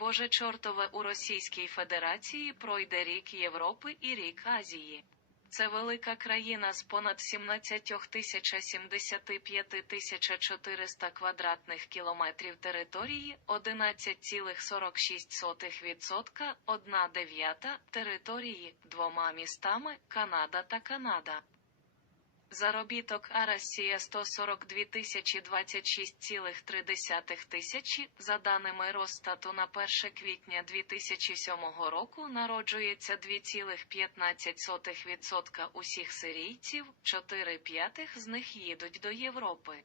Боже чортове у Російській Федерації пройде рік Європи і рік Азії. Це велика країна з понад 17 тисяч 75 тисяч 400 квадратних кілометрів території, 11,46%, 1 дев'ята території, двома містами, Канада та Канада. Заробіток Арасія 142 тисячі 26,3 тисячі, за даними Росстату на 1 квітня 2007 року народжується 2,15% усіх сирійців, 4 п'ятих з них їдуть до Європи.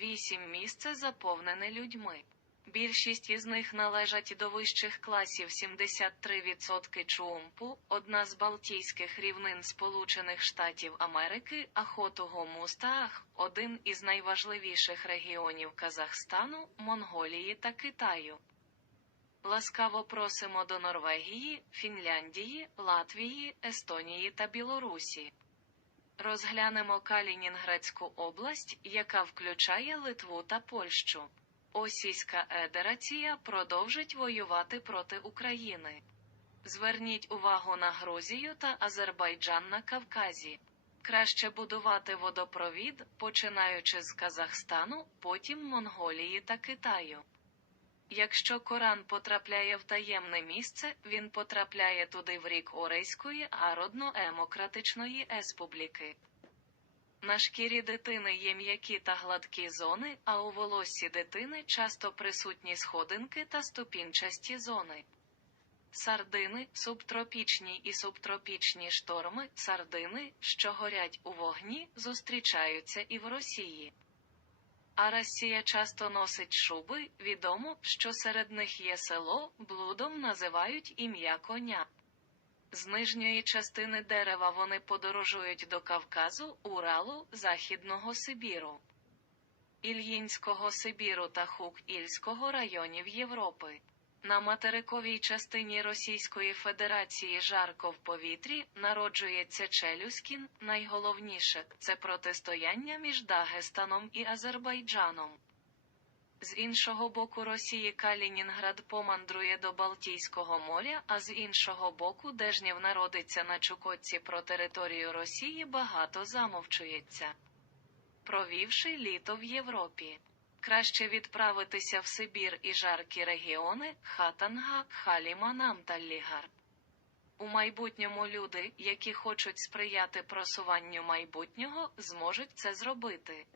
8 місце заповнене людьми. Більшість із них належать до вищих класів 73% Чуумпу, одна з Балтійських рівнин Сполучених Штатів Америки, Ахотуго Мустаах, один із найважливіших регіонів Казахстану, Монголії та Китаю. Ласкаво просимо до Норвегії, Фінляндії, Латвії, Естонії та Білорусі. Розглянемо Калінінградську область, яка включає Литву та Польщу. Російська Едерація продовжить воювати проти України. Зверніть увагу на Грузію та Азербайджан на Кавказі. Краще будувати водопровід, починаючи з Казахстану, потім Монголії та Китаю. Якщо Коран потрапляє в таємне місце, він потрапляє туди в рік Орейської Ародно-Емократичної Еспубліки. На шкірі дитини є м'які та гладкі зони, а у волоссі дитини часто присутні сходинки та ступінчасті зони. Сардини, субтропічні і субтропічні шторми, сардини, що горять у вогні, зустрічаються і в Росії. А Росія часто носить шуби, відомо, що серед них є село, блудом називають ім'я коня. З нижньої частини дерева вони подорожують до Кавказу, Уралу, Західного Сибіру, Ільїнського Сибіру та Хук-Ільського районів Європи. На материковій частині Російської Федерації жарко в повітрі народжується Челюскін. Найголовніше це протистояння між Дагестаном і Азербайджаном. З іншого боку Росії Калінінград помандрує до Балтійського моря, а з іншого боку Дежнєв народиться на Чукотці про територію Росії багато замовчується. Провівши літо в Європі. Краще відправитися в Сибір і жаркі регіони Хатанга, Халіма Намталлігар. У майбутньому люди, які хочуть сприяти просуванню майбутнього, зможуть це зробити.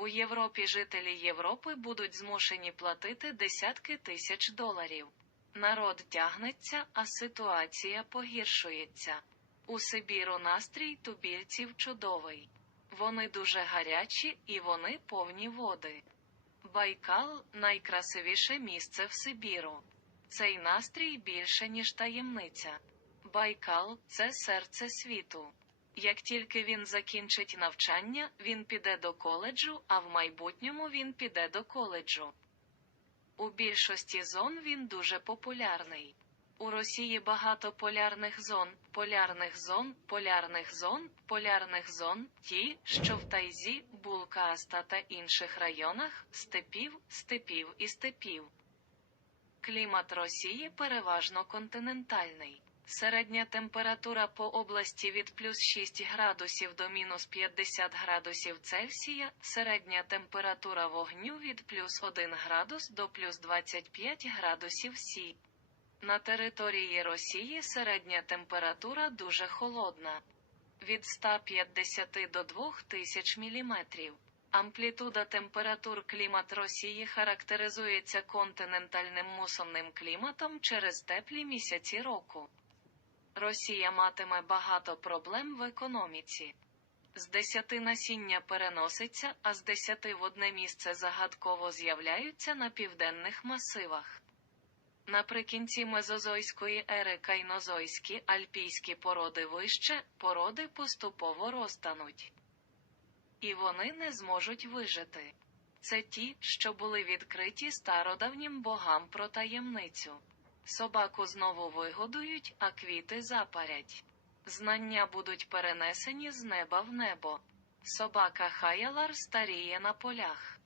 У Європі жителі Європи будуть змушені платити десятки тисяч доларів. Народ тягнеться, а ситуація погіршується. У Сибіру настрій тубільців чудовий. Вони дуже гарячі і вони повні води. Байкал найкрасивіше місце в Сибіру. Цей настрій більше, ніж таємниця. Байкал це серце світу. Як тільки він закінчить навчання, він піде до коледжу, а в майбутньому він піде до коледжу. У більшості зон він дуже популярний. У Росії багато полярних зон, полярних зон, полярних зон, полярних зон, ті, що в Тайзі, Булкааста та інших районах, степів, степів і степів. Клімат Росії переважно континентальний. Середня температура по області від плюс 6 градусів до мінус 50 градусів Цельсія, середня температура вогню від плюс 1 градус до плюс 25 градусів Сі. На території Росії середня температура дуже холодна від 150 до 2000 мм. Амплітуда температур клімат Росії характеризується континентальним мусонним кліматом через теплі місяці року. Росія матиме багато проблем в економіці. З 10 насіння переноситься, а з 10 в одне місце загадково з'являються на південних масивах. Наприкінці мезозойської ери кайнозойські альпійські породи вище, породи поступово розтануть. І вони не зможуть вижити. Це ті, що були відкриті стародавнім богам про таємницю. Собаку знову вигодують, а квіти запарять. Знання будуть перенесені з неба в небо. Собака Хаялар старіє на полях.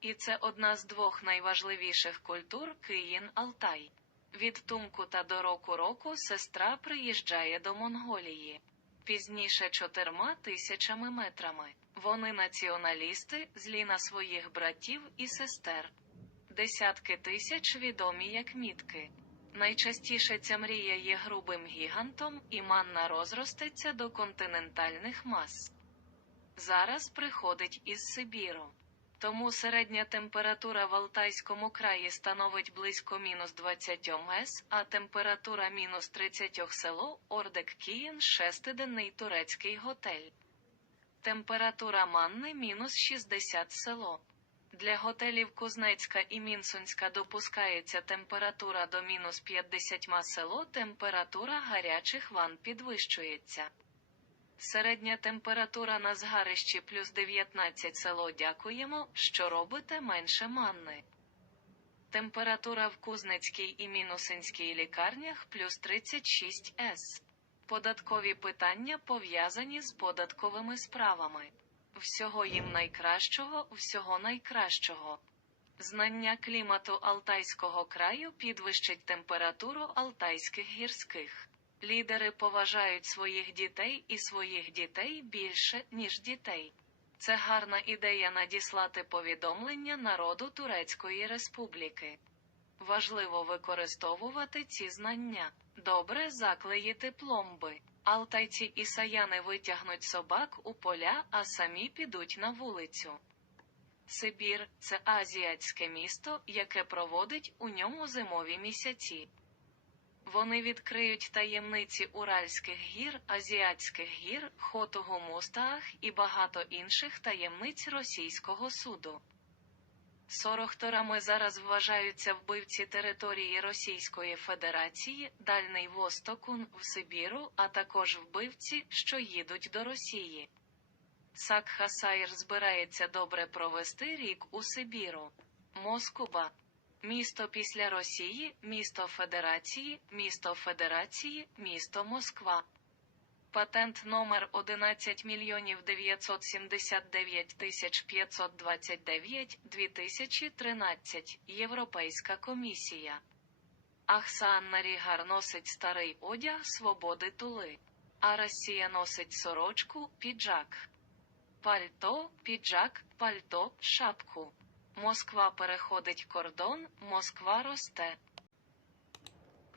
І це одна з двох найважливіших культур Киїн-Алтай. Від Тумкута до року року сестра приїжджає до Монголії. Пізніше чотирма тисячами метрами. Вони націоналісти, злі на своїх братів і сестер. Десятки тисяч відомі як мітки. Найчастіше ця мрія є грубим гігантом, і манна розростеться до континентальних мас. Зараз приходить із Сибіру. Тому середня температура в Алтайському краї становить близько мінус 20 С, а температура мінус 30 село Ордек Киїн шестиденний турецький готель. Температура манни мінус 60 село. Для готелів Кузнецька і Мінсунська допускається температура до мінус 50 село, температура гарячих ван підвищується. Середня температура на згарищі плюс 19 село дякуємо, що робите менше манни. Температура в Кузнецькій і Мінусинській лікарнях плюс 36 С. Податкові питання пов'язані з податковими справами. Всього їм найкращого, всього найкращого. Знання клімату Алтайського краю підвищить температуру алтайських гірських. Лідери поважають своїх дітей і своїх дітей більше, ніж дітей. Це гарна ідея надіслати повідомлення народу Турецької Республіки. Важливо використовувати ці знання. Добре заклеїти пломби. Алтайці і саяни витягнуть собак у поля, а самі підуть на вулицю. Сибір це азіатське місто, яке проводить у ньому зимові місяці. Вони відкриють таємниці Уральських гір, Азіатських гір, Хотугу Мустаах і багато інших таємниць російського суду. Сорохторами зараз вважаються вбивці території Російської Федерації, Дальний Востокун в Сибіру, а також вбивці, що їдуть до Росії. Сакха Сайр збирається добре провести рік у Сибіру. Москуба. Місто після Росії, місто Федерації, місто Федерації, місто Москва. Патент номер 11 мільйонів 979 тисяч 529 2013 Європейська комісія. Ахсан Рігар носить старий одяг свободи тули. А Росія носить сорочку, піджак. Пальто, піджак, пальто, шапку. Москва переходить кордон, Москва росте.